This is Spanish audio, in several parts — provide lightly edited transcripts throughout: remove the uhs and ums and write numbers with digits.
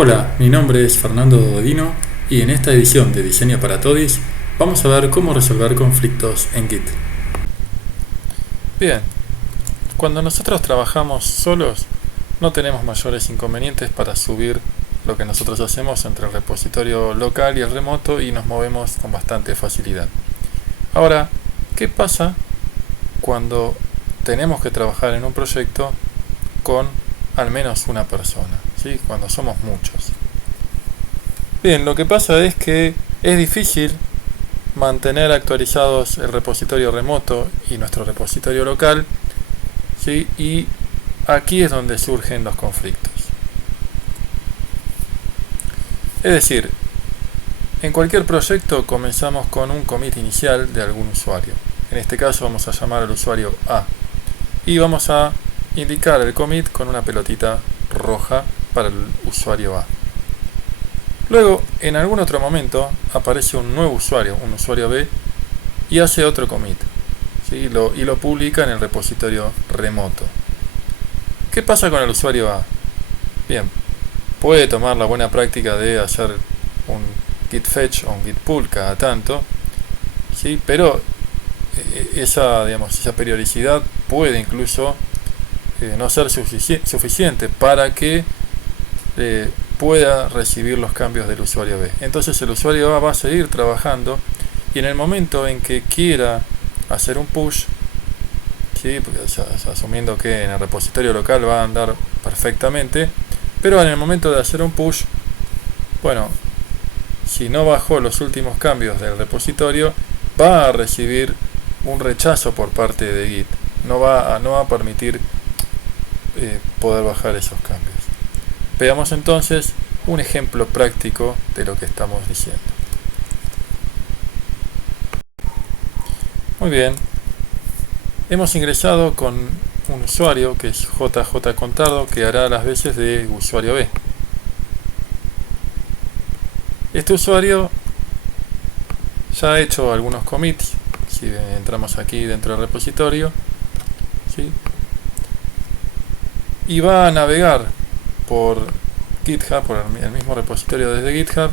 Hola, mi nombre es Fernando Dodino y en esta edición de Diseño para Todis vamos a ver cómo resolver conflictos en Git. Bien, cuando nosotros trabajamos solos no tenemos mayores inconvenientes para subir lo que nosotros hacemos entre el repositorio local y el remoto y nos movemos con bastante facilidad. Ahora, ¿qué pasa cuando tenemos que trabajar en un proyecto con al menos una persona? ¿Sí? Cuando somos muchos. Bien, lo que pasa es que es difícil mantener actualizados el repositorio remoto y nuestro repositorio local, ¿sí? Y aquí es donde surgen los conflictos. Es decir, en cualquier proyecto comenzamos con un commit inicial de algún usuario. En este caso vamos a llamar al usuario A y vamos a indicar el commit con una pelotita roja para el usuario A. Luego, en algún otro momento, aparece un nuevo usuario, un usuario B, y hace otro commit, ¿sí? y lo publica en el repositorio remoto. ¿Qué pasa con el usuario A? Bien, puede tomar la buena práctica de hacer un git fetch o un git pull cada tanto, ¿sí? Pero esa periodicidad puede incluso no ser suficiente para que pueda recibir los cambios del usuario B. Entonces el usuario A va a seguir trabajando y en el momento en que quiera hacer un push, ¿sí? Asumiendo que en el repositorio local va a andar perfectamente, pero en el momento de hacer un push, bueno, si no bajó los últimos cambios del repositorio, va a recibir un rechazo por parte de Git. No va a permitir poder bajar esos cambios. Veamos entonces un ejemplo práctico de lo que estamos diciendo. Muy bien, hemos ingresado con un usuario que es JJ Contardo, que hará las veces de usuario B. Este usuario ya ha hecho algunos commits. Si entramos aquí dentro del repositorio, ¿sí? Y va a navegar por GitHub, por el mismo repositorio desde GitHub,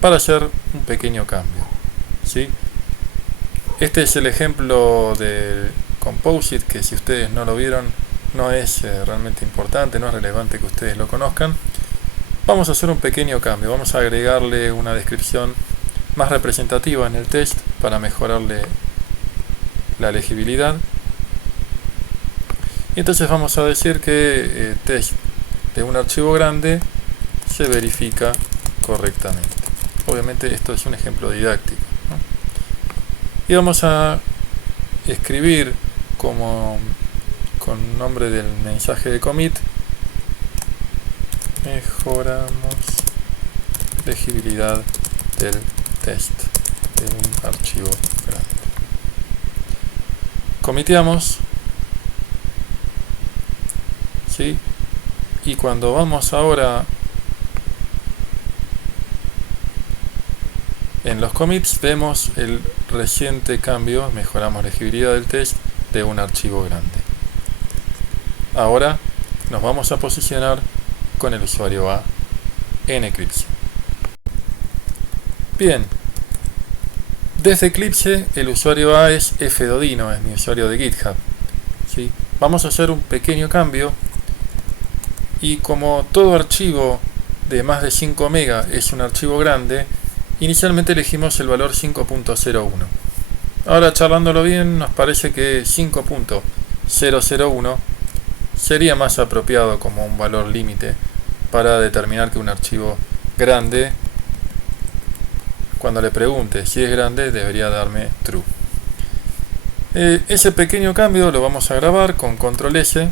para hacer un pequeño cambio, ¿sí? Este es el ejemplo del Composite, que si ustedes no lo vieron, no es realmente importante, no es relevante que ustedes lo conozcan. Vamos a hacer un pequeño cambio, vamos a agregarle una descripción más representativa en el test para mejorarle la legibilidad. Y entonces vamos a decir que test de un archivo grande se verifica correctamente. Obviamente esto es un ejemplo didáctico, ¿no? Y vamos a escribir con nombre del mensaje de commit: mejoramos legibilidad del test de un archivo grande. Comiteamos, ¿sí? Y cuando vamos ahora en los commits, vemos el reciente cambio: mejoramos legibilidad del test de un archivo grande. Ahora nos vamos a posicionar con el usuario A en Eclipse. Bien, desde Eclipse el usuario A es fdodino, es mi usuario de GitHub, ¿sí? Vamos a hacer un pequeño cambio. Y como todo archivo de más de 5 MB es un archivo grande, inicialmente elegimos el valor 5.01. Ahora, charlándolo bien, nos parece que 5.001 sería más apropiado como un valor límite para determinar que un archivo grande, cuando le pregunte si es grande, debería darme true. Ese pequeño cambio lo vamos a grabar con control S.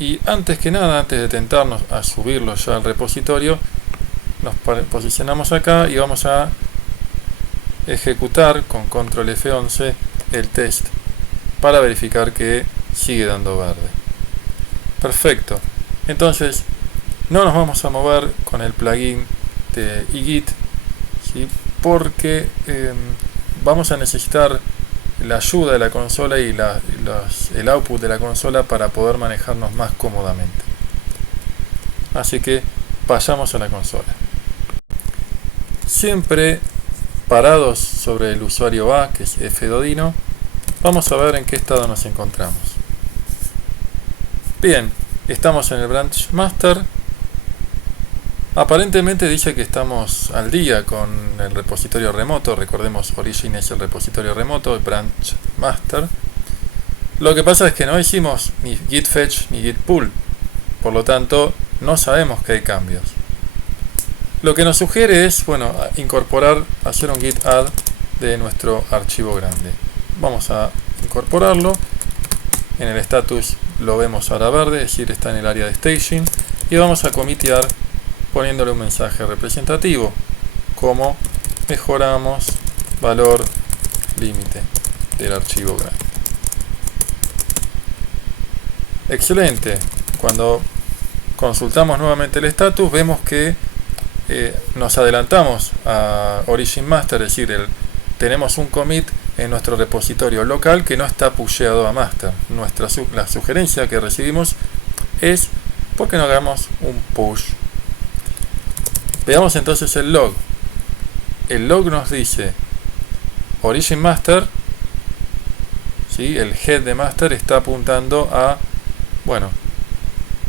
Y antes que nada, antes de tentarnos a subirlo ya al repositorio, nos posicionamos acá y vamos a ejecutar con control F11 el test para verificar que sigue dando verde. Perfecto. Entonces, no nos vamos a mover con el plugin de eGit, ¿sí? Porque vamos a necesitar la ayuda de la consola y el output de la consola para poder manejarnos más cómodamente. Así que vayamos a la consola. Siempre parados sobre el usuario A, que es fdodino, vamos a ver en qué estado nos encontramos. Bien, estamos en el branch master. Aparentemente dice que estamos al día con el repositorio remoto. Recordemos, origin es el repositorio remoto, el branch master. Lo que pasa es que no hicimos ni git fetch ni git pull, por lo tanto no sabemos que hay cambios. Lo que nos sugiere es, bueno, incorporar, hacer un git add de nuestro archivo grande. Vamos a incorporarlo. En el status lo vemos ahora verde, es decir, está en el área de staging. Y vamos a comitear poniéndole un mensaje representativo, como mejoramos valor límite del archivo grande. Excelente. Cuando consultamos nuevamente el status, vemos que nos adelantamos a origin master, es decir, tenemos un commit en nuestro repositorio local que no está pusheado a master. La sugerencia que recibimos es porque no hagamos un push. Veamos entonces el log. El log nos dice origin master, ¿sí? El head de master está apuntando a, bueno,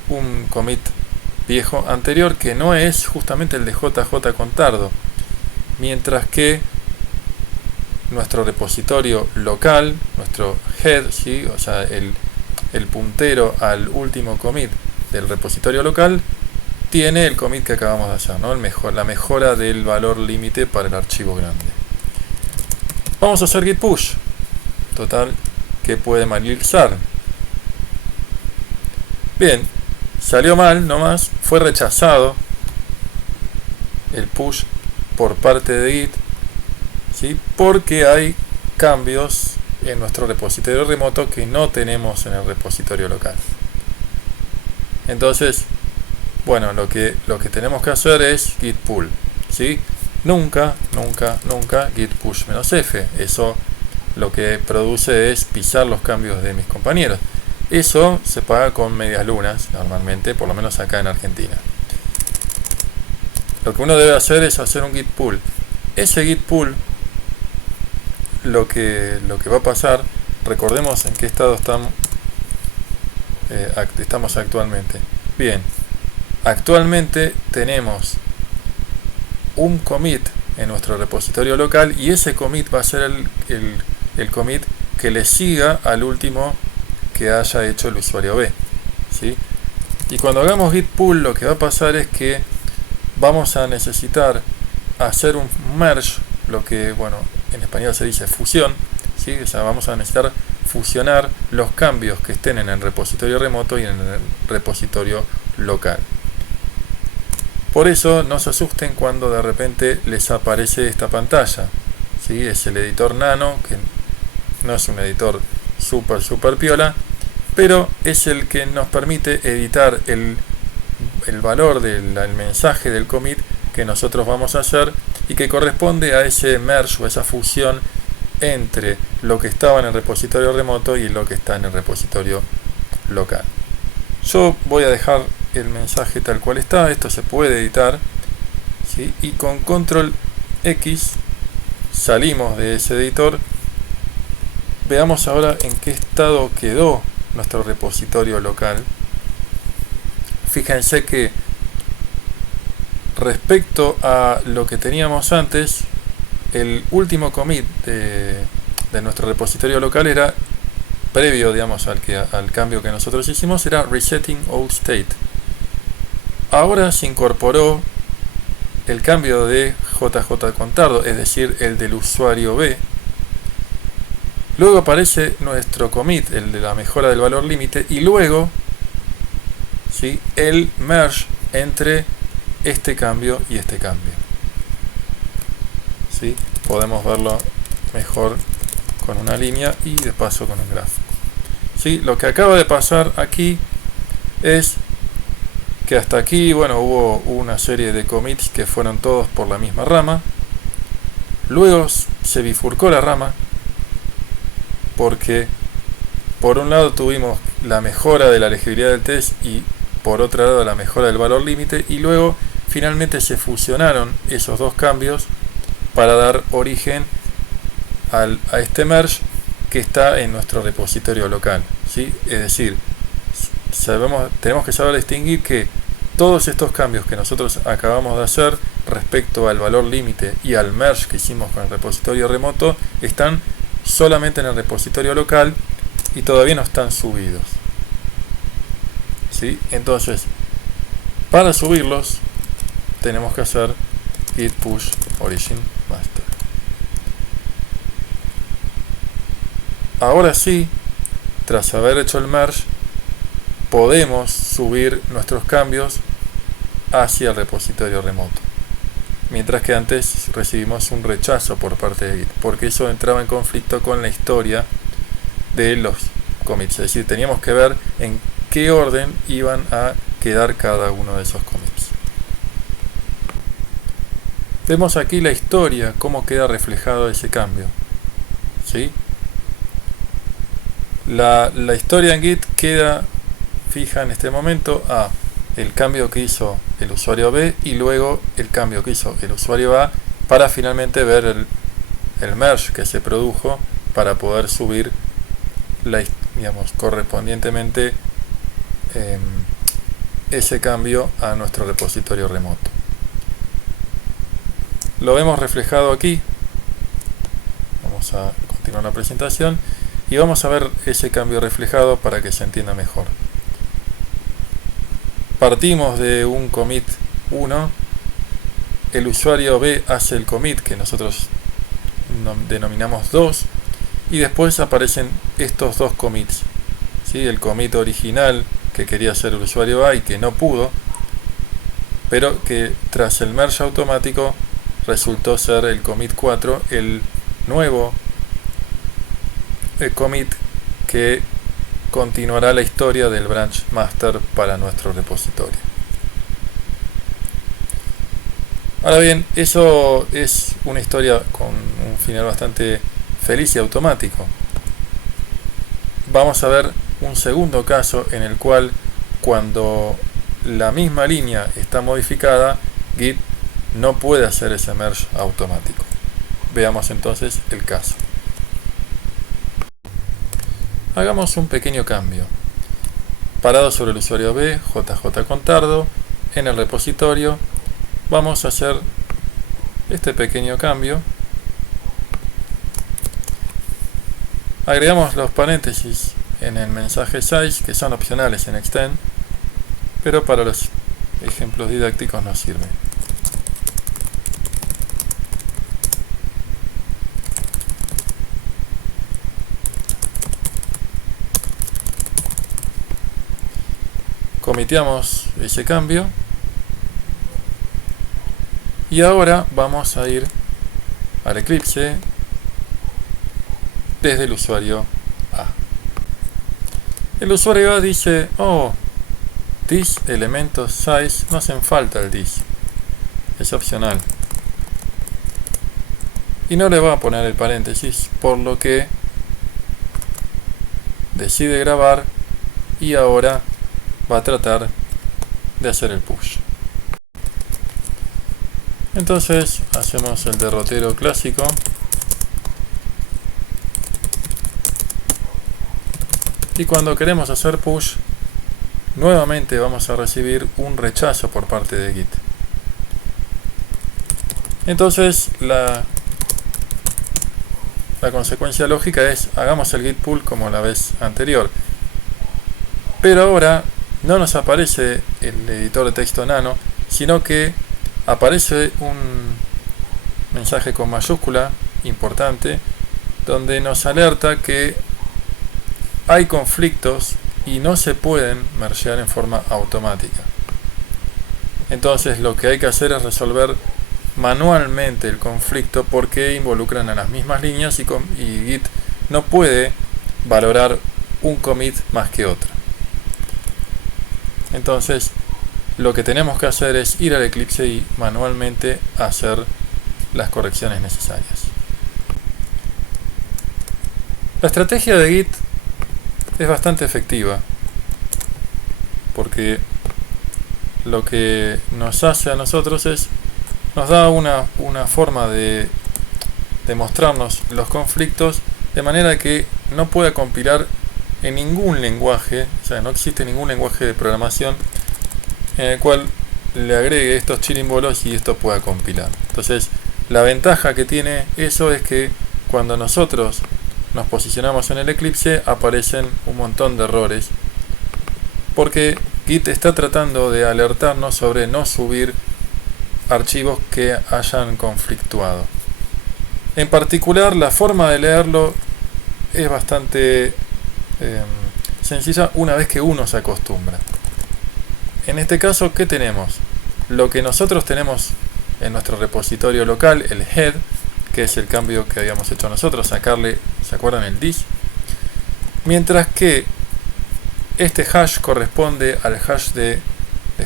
un commit viejo anterior que no es justamente el de JJ Contardo, mientras que nuestro repositorio local, nuestro head, ¿sí? O sea, el puntero al último commit del repositorio local tiene el commit que acabamos de hacer, ¿no? La mejora del valor límite para el archivo grande. Vamos a hacer git push. Total, que puede malilzar. Bien, salió mal nomás, fue rechazado el push por parte de Git, ¿sí? Porque hay cambios en nuestro repositorio remoto que no tenemos en el repositorio local. Entonces, bueno, lo que tenemos que hacer es git pull, ¿sí? Nunca git push -f. Eso lo que produce es pisar los cambios de mis compañeros. Eso se paga con medias lunas, normalmente, por lo menos acá en Argentina. Lo que uno debe hacer es hacer un git pull. Ese git pull, lo que va a pasar, recordemos en qué estado estamos actualmente. Bien, actualmente tenemos un commit en nuestro repositorio local y ese commit va a ser el commit que le siga al último que haya hecho el usuario B, ¿sí? Y cuando hagamos git pull, lo que va a pasar es que vamos a necesitar hacer un merge, lo que, bueno, en español se dice fusión, ¿sí? O sea, vamos a necesitar fusionar los cambios que estén en el repositorio remoto y en el repositorio local. Por eso no se asusten cuando de repente les aparece esta pantalla, ¿sí? Es el editor Nano, que no es un editor super piola, pero es el que nos permite editar el valor del mensaje del commit que nosotros vamos a hacer y que corresponde a ese merge o esa fusión entre lo que estaba en el repositorio remoto y lo que está en el repositorio local. Yo voy a dejar el mensaje tal cual está. Esto se puede editar, ¿sí? Y con control X salimos de ese editor. Veamos ahora en qué estado quedó nuestro repositorio local. Fíjense que respecto a lo que teníamos antes, el último commit de nuestro repositorio local era previo, digamos, al cambio que nosotros hicimos, era resetting old state. Ahora se incorporó el cambio de JJ Contardo, es decir, el del usuario B. Luego aparece nuestro commit, el de la mejora del valor límite, y luego, ¿sí?, el merge entre este cambio y este cambio. ¿Sí? Podemos verlo mejor con una línea y de paso con un gráfico. ¿Sí? Lo que acaba de pasar aquí es que hasta aquí, bueno, hubo una serie de commits que fueron todos por la misma rama. Luego se bifurcó la rama porque por un lado tuvimos la mejora de la legibilidad del test y por otro lado la mejora del valor límite, y luego finalmente se fusionaron esos dos cambios para dar origen a este merge que está en nuestro repositorio local, ¿sí? Es decir, tenemos que saber distinguir que todos estos cambios que nosotros acabamos de hacer respecto al valor límite y al merge que hicimos con el repositorio remoto están solamente en el repositorio local y todavía no están subidos, ¿sí? Entonces, para subirlos tenemos que hacer git push origin master. Ahora sí, tras haber hecho el merge, podemos subir nuestros cambios hacia el repositorio remoto, mientras que antes recibimos un rechazo por parte de Git, porque eso entraba en conflicto con la historia de los commits. Es decir, teníamos que ver en qué orden iban a quedar cada uno de esos commits. Vemos aquí la historia, cómo queda reflejado ese cambio, ¿sí? La historia en Git queda fija en este momento a el cambio que hizo el usuario B y luego el cambio que hizo el usuario A, para finalmente ver el merge que se produjo para poder subir correspondientemente ese cambio a nuestro repositorio remoto. Lo vemos reflejado aquí. Vamos a continuar la presentación y vamos a ver ese cambio reflejado para que se entienda mejor. Partimos de un commit 1, el usuario B hace el commit que nosotros denominamos 2, y después aparecen estos dos commits, ¿sí? El commit original que quería hacer el usuario A y que no pudo, pero que tras el merge automático resultó ser el commit 4, el nuevo commit que continuará la historia del branch master para nuestro repositorio. Ahora bien, eso es una historia con un final bastante feliz y automático. Vamos a ver un segundo caso en el cual, cuando la misma línea está modificada, Git no puede hacer ese merge automático. Veamos entonces el caso. Hagamos un pequeño cambio. Parado sobre el usuario B, JJ Contardo, en el repositorio, vamos a hacer este pequeño cambio. Agregamos los paréntesis en el mensaje size, que son opcionales en Extend, pero para los ejemplos didácticos nos sirve. Comiteamos ese cambio y ahora vamos a ir al Eclipse desde el usuario A. El usuario A dice: oh, this elementos size no hacen falta el this, es opcional, y no le va a poner el paréntesis, por lo que decide grabar y ahora va a tratar de hacer el push. Entonces hacemos el derrotero clásico y cuando queremos hacer push nuevamente vamos a recibir un rechazo por parte de Git. Entonces la consecuencia lógica es: hagamos el git pull como la vez anterior, pero ahora no nos aparece el editor de texto nano, sino que aparece un mensaje con mayúscula importante donde nos alerta que hay conflictos y no se pueden mergear en forma automática. Entonces lo que hay que hacer es resolver manualmente el conflicto, porque involucran a las mismas líneas y Git no puede valorar un commit más que otro. Entonces lo que tenemos que hacer es ir al Eclipse y manualmente hacer las correcciones necesarias. La estrategia de Git es bastante efectiva, porque lo que nos hace a nosotros es, nos da una forma de mostrarnos los conflictos de manera que no pueda compilar en ningún lenguaje, o sea, no existe ningún lenguaje de programación en el cual le agregue estos chirimbolos y esto pueda compilar. Entonces, la ventaja que tiene eso es que cuando nosotros nos posicionamos en el Eclipse aparecen un montón de errores, porque Git está tratando de alertarnos sobre no subir archivos que hayan conflictuado. En particular, la forma de leerlo es bastante sencilla una vez que uno se acostumbra. En este caso, ¿qué tenemos? Lo que nosotros tenemos en nuestro repositorio local, el head, que es el cambio que habíamos hecho nosotros, sacarle, ¿se acuerdan? El dis. Mientras que este hash corresponde al hash de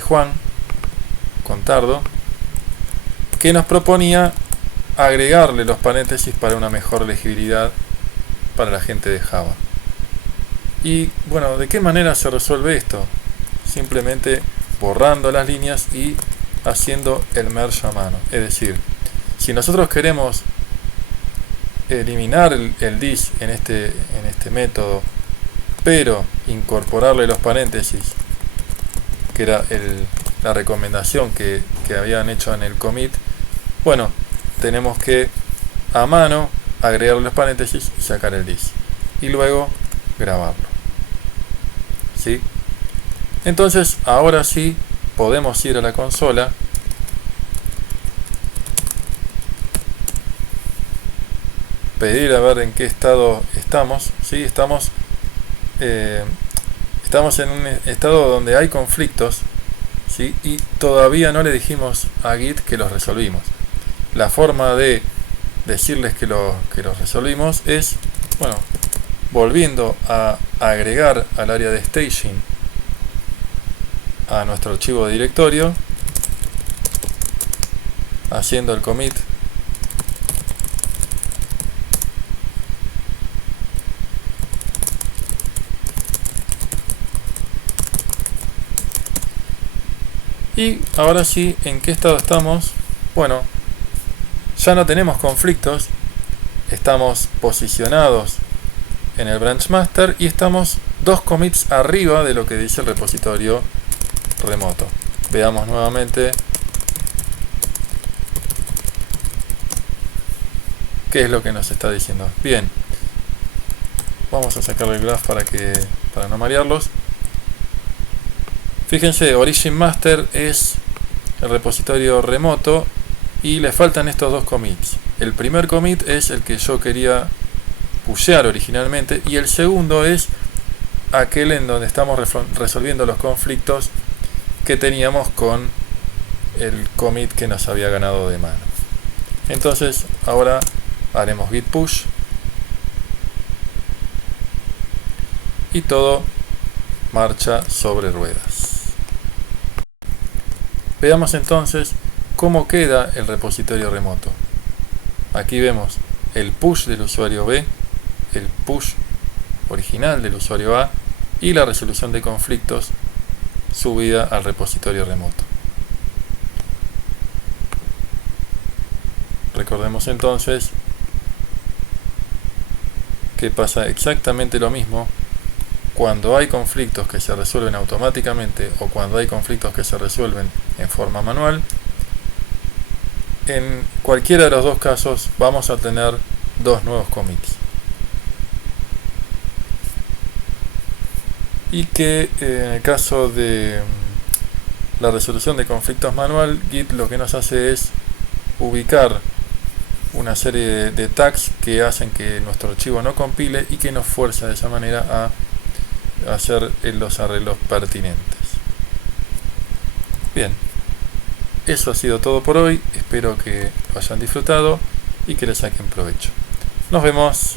Juan Contardo, que nos proponía agregarle los paréntesis para una mejor legibilidad para la gente de Java. Y bueno, ¿de qué manera se resuelve esto? Simplemente borrando las líneas y haciendo el merge a mano. Es decir, si nosotros queremos eliminar el dis en este método, pero incorporarle los paréntesis, que era la recomendación que habían hecho en el commit, bueno, tenemos que a mano agregar los paréntesis y sacar el dis y luego grabarlo. ¿Sí? Entonces ahora sí podemos ir a la consola pedir a ver en qué estado estamos. ¿Sí? Estamos en un estado donde hay conflictos, ¿sí? Y todavía no le dijimos a Git que los resolvimos. La forma de decirles que los resolvimos es, bueno, volviendo a agregar al área de staging a nuestro archivo de directorio, haciendo el commit y ahora sí, ¿en qué estado estamos? Bueno, ya no tenemos conflictos, estamos posicionados en el branch master y estamos 2 commits arriba de lo que dice el repositorio remoto. Veamos nuevamente qué es lo que nos está diciendo. Bien, vamos a sacarle el graph para no marearlos. Fíjense, Origin Master es el repositorio remoto y le faltan estos 2 commits. El primer commit es el que yo quería pushear originalmente y el segundo es aquel en donde estamos resolviendo los conflictos que teníamos con el commit que nos había ganado de mano. Entonces ahora haremos git push y todo marcha sobre ruedas. Veamos entonces cómo queda el repositorio remoto. Aquí vemos el push del usuario B, el push original del usuario A y la resolución de conflictos subida al repositorio remoto. Recordemos entonces que pasa exactamente lo mismo cuando hay conflictos que se resuelven automáticamente o cuando hay conflictos que se resuelven en forma manual. En cualquiera de los dos casos vamos a tener 2 nuevos commits. Y que en el caso de la resolución de conflictos manual, Git lo que nos hace es ubicar una serie de tags que hacen que nuestro archivo no compile y que nos fuerza de esa manera a hacer los arreglos pertinentes. Bien, eso ha sido todo por hoy. Espero que lo hayan disfrutado y que le saquen provecho. Nos vemos.